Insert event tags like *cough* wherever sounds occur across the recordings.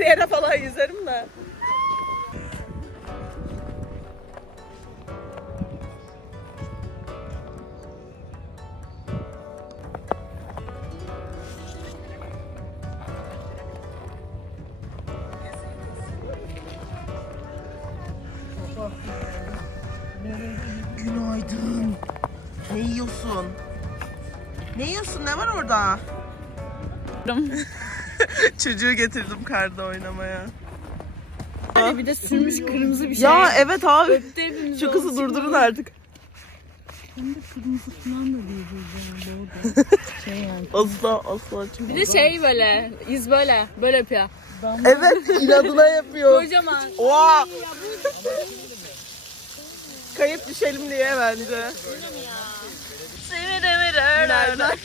Sarıyer'e falan yüzerim de. Günaydın. Ne yiyorsun? Ne yiyorsun? Ne var orada? *laughs* *laughs* Çocuğu getirdim karda oynamaya. Hani bir de sürmüş kırmızı bir şey. Ya evet abi. Şu kızı durdurun artık. Hem de kırmızı falan da değil yani bordo. Şey yani. Asla asla çıkmaz. Bir de şey böyle, iz böyle, böyle yapıyor. *laughs* Evet inadına yapıyor. Kocaman. Oha. Kayıp düşelim diye bence. Günaydın.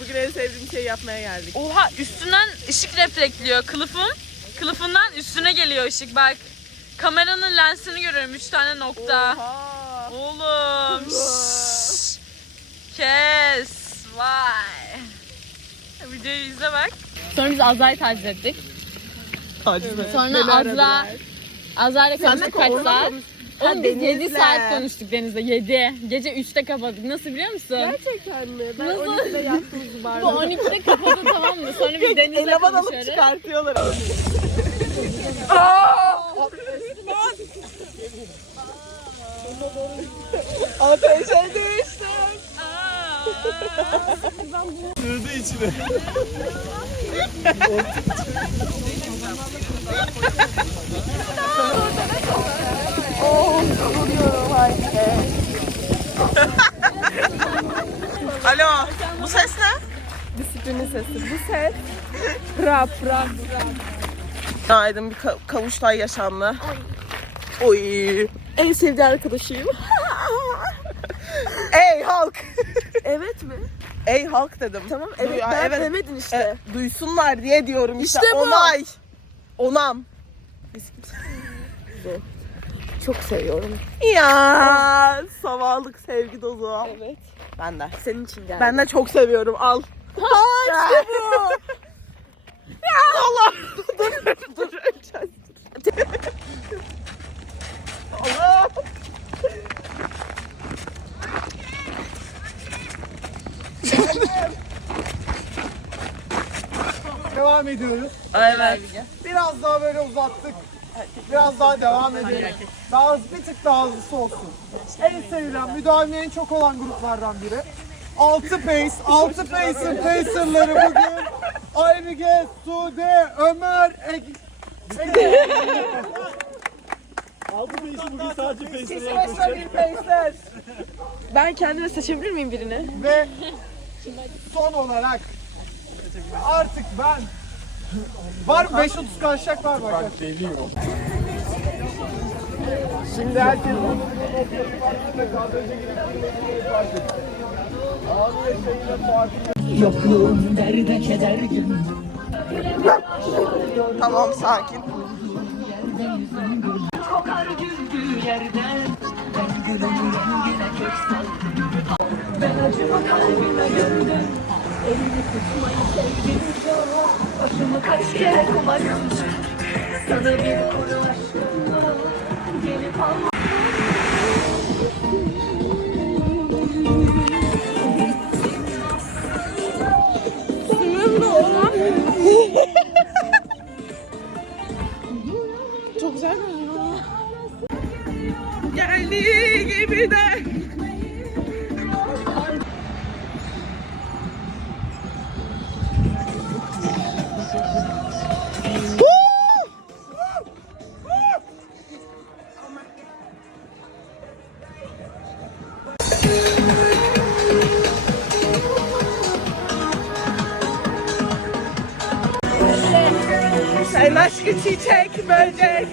Bugün en sevdiğim şeyi yapmaya geldik. Oha üstünden ışık reflektliyor kılıfın. Kılıfından üstüne geliyor ışık bak. Kameranın lensini görüyorum 3 tane nokta. Oha. Oğlum. şşş. Kes. Vay. Videoyu izle bak. Sonra biz Azra'yı taciz ettik. Sonra Beni Azra. Azra'yla konuştuk kaç saat? Oğlum biz 7 Deniz'le. saat konuştuk Deniz'le 7. Gece 3'te kapattık. Nasıl biliyor musun? Gerçekten mi? Ben Nasıl? 12'de yattığımız var. Bu 12'de kapadı tamam mı? Sonra biz Deniz'le Eleman alıp konuşuyoruz. çıkartıyorlar. Ateşe düştüm. Sığdı içine. *laughs* Alo, bu ses ne? Disiplinin sesi. Bu ses. Pra pra. Günaydın bir ka- kavuştay yaşamlı. Oy. En sevdiği arkadaşıyım. *laughs* Ey halk. Evet mi? Ey halk dedim. Tamam evet Duy- ben evet. demedin işte. E, duysunlar diye diyorum işte. İşte bu. Onay. Onam. *laughs* Çok seviyorum. Ya sabahlık sevgi dozu. Evet. Ben de. Senin için geldim. Ben de çok seviyorum. Al. Ha işte bu. *laughs* ya Allah. dur dur. Allah. Devam ediyoruz. Evet. Biraz daha böyle uzattık. Biraz daha devam edelim. Daha hızlı, bir tık daha hızlısı olsun. En sevilen, müdavimi en çok olan gruplardan biri. 6 pace, 6 pace'in pacerları bugün Aybige, Sude, Ömer, Ege... Altı pace'i bugün sadece pacer'ı yaklaşacak. Ben kendime seçebilir miyim birini? Ve son olarak artık ben var mı? 5.30 kaçacak var mı arkadaşlar? Şimdi herkes bunu Yokluğum derde keder gün. Tamam sakin. Kokar güldüğü yerden. Ben gülün rengine kök saldım Ben acımı kalbime gördüm Elini tutmayı sevdim Başımı kaç kere kumadım Sana bir kuru aşkımla Gelip al Sen aşkı çiçek böcek.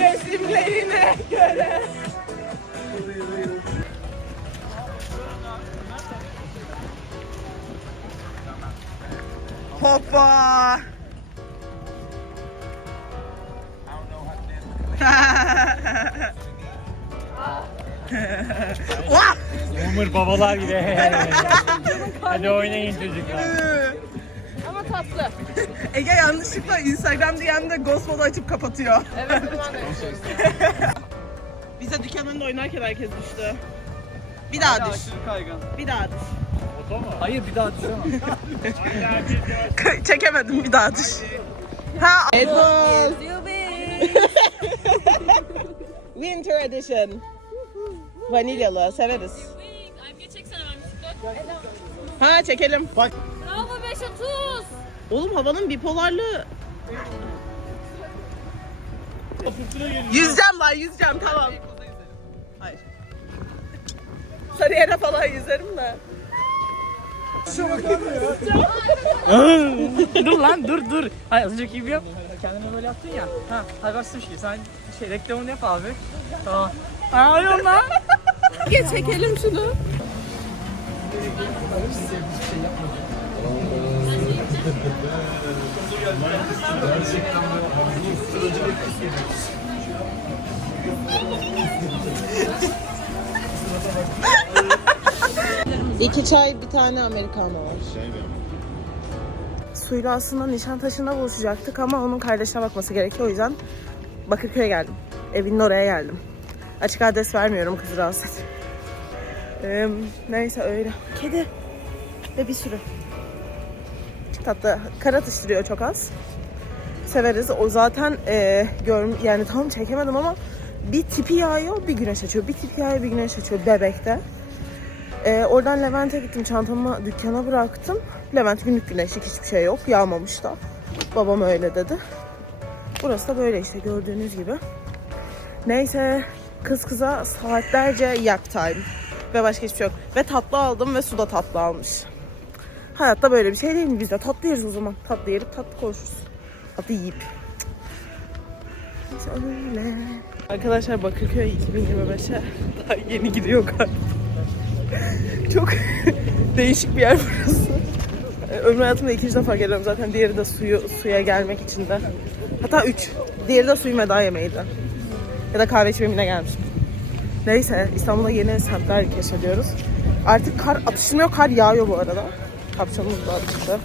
Resimlerine göre. Hoppa. *laughs* Wah! Boomer babalar gibi. *laughs* Hadi oynayın çocuklar. Ama tatlı. *laughs* Ege yanlışlıkla Instagram DM'de Ghost modu açıp kapatıyor. Evet zaman da *laughs* Bize dükkan önünde oynarken herkes düştü. Bir daha düş. Bir daha düş. Hayır bir daha düşemem. Çekemedim bir daha düş. Ha, Apple. Winter Edition. Vanilyalı severiz. Ha çekelim. Bak. Bravo 530. Oğlum havanın bipolarlığı. Yüzeceğim lan yüzeceğim tamam. Hayır. Sarıyer'e falan yüzerim de. dur lan dur dur. Hayır az önceki gibi yap. Kendine böyle yaptın ya. Ha hayvansızmış gibi. Sen şey reklamını yap abi. Tamam. Ağlıyorum lan. Gel çekelim şunu. İki çay, bir tane americano var. Suyla aslında Nişantaşı'nda buluşacaktık ama onun kardeşine bakması gerekiyor. O yüzden Bakırköy'e geldim. Evinin oraya geldim. Açık adres vermiyorum kızı rahatsız. Neyse öyle. Kedi. Ve bir sürü. Tatlı. Kar atıştırıyor çok az. Severiz. O zaten e, gör, yani tam çekemedim ama bir tipi yağıyor bir güneş açıyor. Bir tipi yağıyor bir güneş açıyor bebekte. Ee, oradan Levent'e gittim çantamı dükkana bıraktım. Levent günlük güneşlik hiçbir şey yok yağmamış da. Babam öyle dedi. Burası da böyle işte gördüğünüz gibi. Neyse kız kıza saatlerce yak time. Ve başka hiçbir şey yok. Ve tatlı aldım ve su da tatlı almış. Hayatta böyle bir şey değil mi? Biz de tatlı yeriz o zaman. Tatlı yerip tatlı konuşuruz. Tatlı yiyip. Neyse. Arkadaşlar Bakırköy 2025'e daha yeni gidiyor galiba. Çok *laughs* değişik bir yer burası. Ömrüm hayatımda ikinci defa geliyorum zaten. Diğeri de suyu suya gelmek için de. Hatta üç. Diğeri de suyu meda yemeydi. Ya da kahve içmeye yine gelmişim. Neyse İstanbul'da yeni semtler keşfediyoruz. Artık kar atışmıyor, kar yağıyor bu arada. Kapşonumuz da açıldı.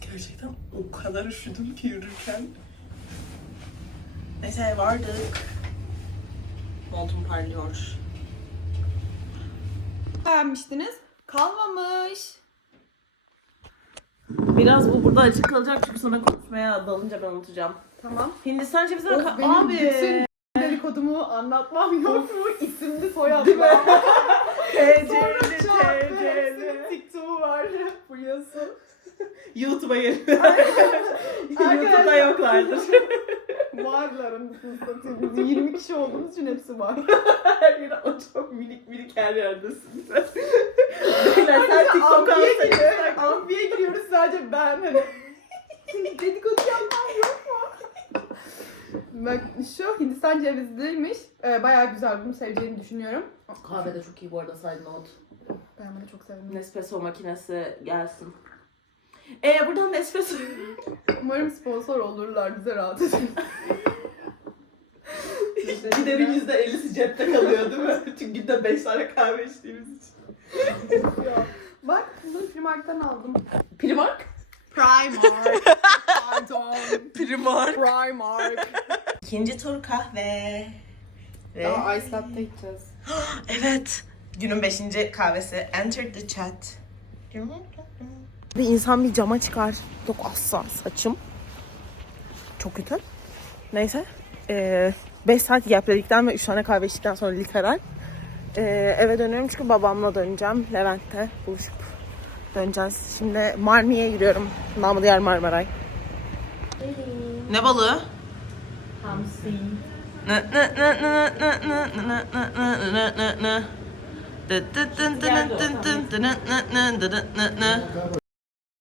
Gerçekten o kadar üşüdüm ki yürürken. Neyse vardık. Montum parlıyor. Beğenmiştiniz. Kalmamış. Biraz bu burada açık kalacak çünkü sana konuşmaya dalınca ben unutacağım. Tamam. Hindistan cevizi ka- benim abi. bütün dedikodumu anlatmam yok mu? İsimli soyadlı. *laughs* TC'li TC'li. TikTok'u var. *laughs* Biliyorsun. *laughs* YouTube'a gelin. YouTube'da yoklardır. Varların satayım. 20 kişi olduğumuz için hepsi var. Her yere o çok minik minik her yerdesin. Beyler sen TikTok giriyoruz. Amfiye giriyoruz sadece ben hani. Dedikodu yapmam yok mu? Bak şu Hindistan cevizliymiş. Ee, bayağı güzel bunu seveceğini düşünüyorum. Kahve de çok iyi bu arada side note. Ben bunu çok sevindim. Nespresso makinesi gelsin. Ee buradan Nespresso. *laughs* Umarım sponsor olurlar bize rahat edin. *laughs* Giderin %50'si cepte kalıyor değil mi? Çünkü günde 5 tane kahve içtiğimiz için. Bak bunu Primark'tan aldım. Primark? Primark. Pardon. *laughs* Primark. Primark. İkinci tur kahve. Ve Daha ice latte içeceğiz. *gasps* evet. Günün beşinci kahvesi. Enter the chat. Bir insan bir cama çıkar. Çok asla saçım. Çok kötü. Neyse. 5 saat gap dedikten ve 3 tane kahve içtikten sonra literal. Ee, eve dönüyorum çünkü babamla döneceğim. Levent'te buluşup döneceğiz. Şimdi Marmi'ye giriyorum. Namı diğer Marmaray. Ne balığı? Hamsi. Na na na na na na na na na na na na